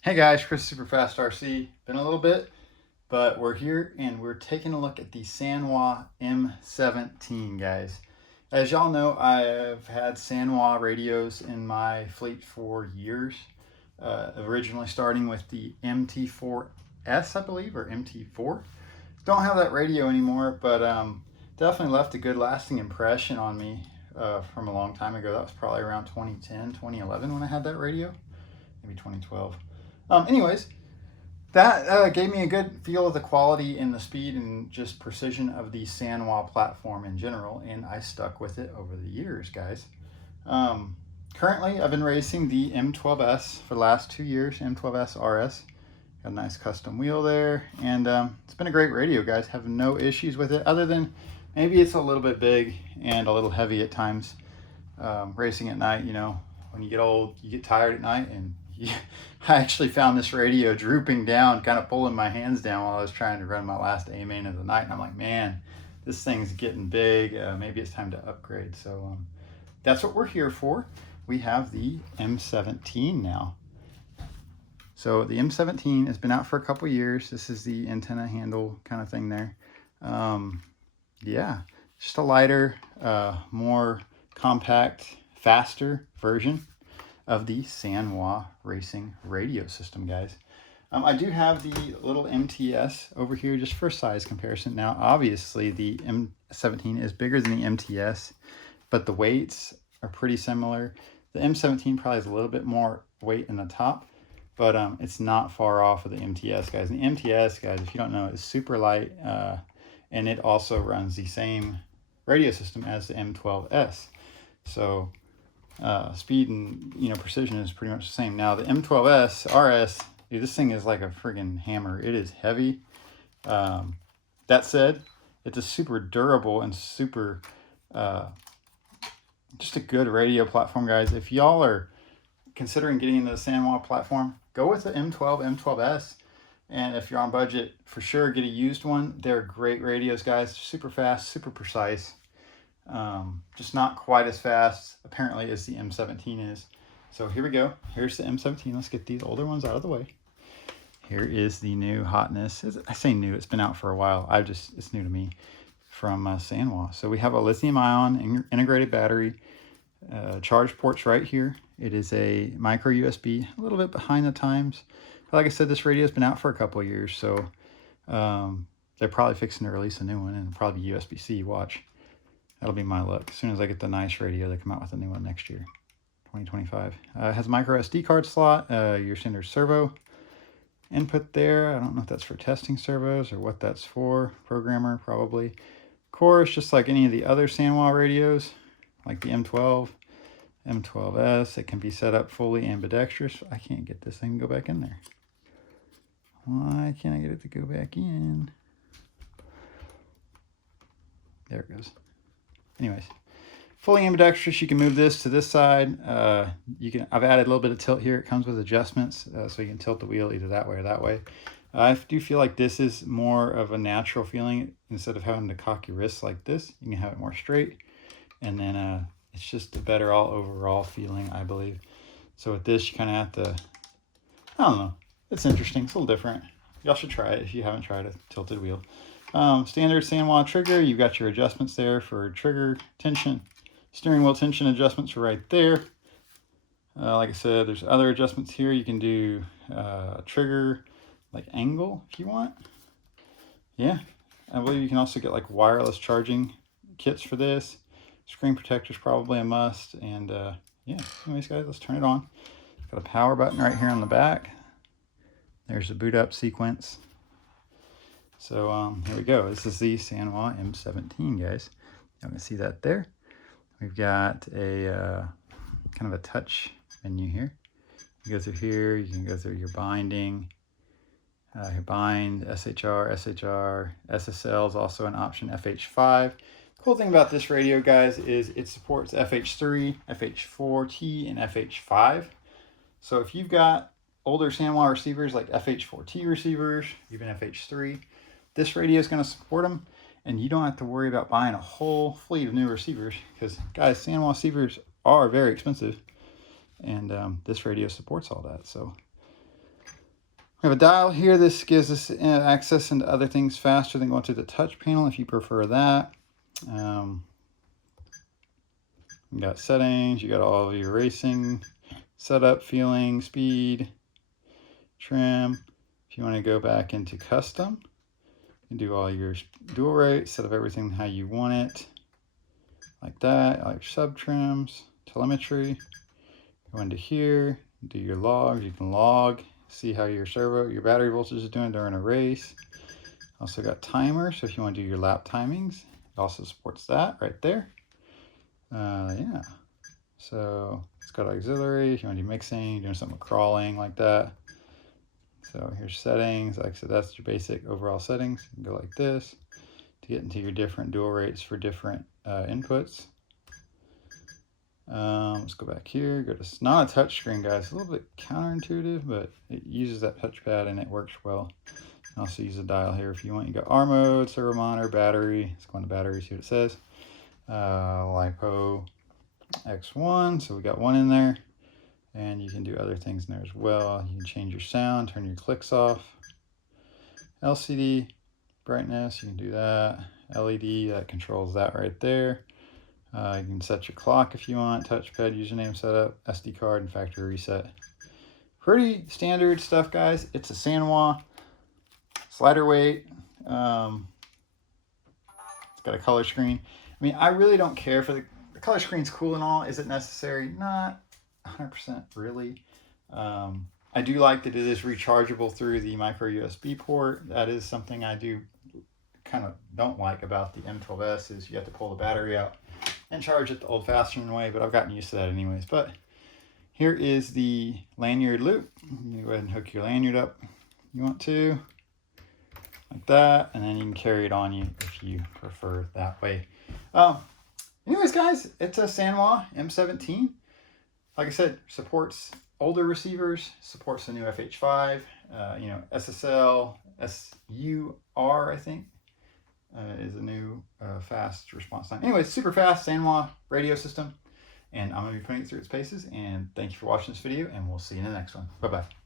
Hey guys, Chris Superfast RC. Been a little bit, but we're here and we're taking a look at the Sanwa M17, guys. As y'all know, I've had Sanwa radios in my fleet for years. Originally starting with the MT4S, I believe, or MT4. Don't have that radio anymore, but definitely left a good lasting impression on me from a long time ago. That was probably around 2010, 2011 when I had that radio, maybe 2012. Anyways, that gave me a good feel of the quality and the speed and just precision of the Sanwa platform in general, and I stuck with it over the years, guys. Currently, I've been racing the M12S for the last 2 years, M12S RS. Got a nice custom wheel there, and it's been a great radio, guys. Have no issues with it, other than maybe it's a little bit big and a little heavy at times. Racing at night, you know, when you get old, you get tired at night, and I actually found this radio drooping down, kind of pulling my hands down while I was trying to run my last A main of the night. And I'm like, man, this thing's getting big. Maybe it's time to upgrade. So that's what we're here for. We have the M17 now. So the M17 has been out for a couple years. This is the antenna handle kind of thing there. Yeah, just a lighter, more compact, faster version of the Sanwa racing radio system, guys. I do have the little MTS over here just for size comparison. Now, obviously, the M17 is bigger than the MTS, but the weights are pretty similar. The M17 probably has a little bit more weight in the top, but it's not far off of the MTS, guys. And the MTS, guys, if you don't know, is super light, and it also runs the same radio system as the M12S. So speed and precision is pretty much the same. Now the M12S RS, dude, this thing is like a friggin' hammer. It is heavy. That said, it's a super durable and super just a good radio platform, guys. If y'all are considering getting into the Sanwa platform, go with the M12, M12S. And if you're on budget, for sure get a used one. They're great radios, guys. Super fast, super precise. Just not quite as fast, apparently, as the M17 is. So here we go. Here's the M17. Let's get these older ones out of the way. Here is the new hotness. I say new, it's been out for a while. It's new to me from Sanwa. So we have a lithium-ion integrated battery, charge ports right here. It is a micro USB, a little bit behind the times. But like I said, this radio has been out for a couple of years, so they're probably fixing to release a new one, and probably USB-C. Watch. That'll be my luck. As soon as I get the nice radio, they come out with a new one next year, 2025. It has a micro SD card slot, your standard servo input there. I don't know if that's for testing servos or what that's for. Programmer, probably. Of course, just like any of the other Sanwa radios, like the M12, M12S, it can be set up fully ambidextrous. I can't get this thing to go back in there. Why can't I get it to go back in? There it goes. Anyways, fully ambidextrous. You can move this to this side. I've added a little bit of tilt here. It comes with adjustments, so you can tilt the wheel either that way or that way. I do feel like this is more of a natural feeling. Instead of having to cock your wrists like this, you can have it more straight. And then it's just a better overall feeling, I believe. So with this, you kind of have to, I don't know. It's interesting. It's a little different. Y'all should try it if you haven't tried a tilted wheel. Standard Sanwa trigger. You've got your adjustments there for trigger tension. Steering wheel tension adjustments are right there. Like I said, there's other adjustments here. You can do trigger like angle if you want. Yeah, I believe you can also get like wireless charging kits for this. Screen protector is probably a must. And yeah, anyways, guys, let's turn it on. Got a power button right here on the back. There's the boot up sequence. So here we go. This is the Sanwa M17, guys. You can see that there. We've got a kind of a touch menu here. You go through here. You can go through your binding, your bind, SHR, SSL is also an option, FH5. Cool thing about this radio, guys, is it supports FH3, FH4T, and FH5. So if you've got older Sanwa receivers like FH4T receivers, even FH3, this radio is going to support them, and you don't have to worry about buying a whole fleet of new receivers because, guys, Sanwa receivers are very expensive, and this radio supports all that. So We have a dial here. This gives us access into other things faster than going through the touch panel if you prefer that. You got settings, you got all of your racing setup, feeling, speed, trim. If you want to go back into custom, you do all your dual rate, set up everything how you want it, like that, all your sub trims, telemetry. Go into here, do your logs. You can log, see how your battery voltage is doing during a race. Also got timer, so if you want to do your lap timings, it also supports that right there. Yeah, so it's got auxiliary. If you want to do mixing, doing something with crawling like that. So here's settings. Like I said, that's your basic overall settings. You can go like this to get into your different dual rates for different inputs. Let's go back here. It's not a touch screen, guys. It's a little bit counterintuitive, but it uses that touchpad and it works well. You can also use a dial here if you want. You got R mode, servo monitor, battery. Let's go into battery, see what it says. LiPo X1. So we got one in there. And you can do other things in there as well. You can change your sound, turn your clicks off. LCD brightness, you can do that. LED, that controls that right there. You can set your clock if you want, touchpad, username setup, SD card, and factory reset. Pretty standard stuff, guys. It's a Sanwa, slider weight. It's got a color screen. I mean, I really don't care for the color screen's cool and all. Is it necessary? Not 100% really. I do like that it is rechargeable through the micro USB port. That is something I do kind of don't like about the M12S, is you have to pull the battery out and charge it the old-fashioned way, but I've gotten used to that anyways. But here is the lanyard loop. You go ahead and hook your lanyard up if you want to, like that, and then you can carry it on you if you prefer that way. Anyways, guys, it's a Sanwa M17. Like I said, supports older receivers, supports the new FH5, SSL, SUR, I think, is a new fast response time. Anyway, super fast Sanwa radio system, and I'm going to be putting it through its paces. And thank you for watching this video, and we'll see you in the next one. Bye-bye.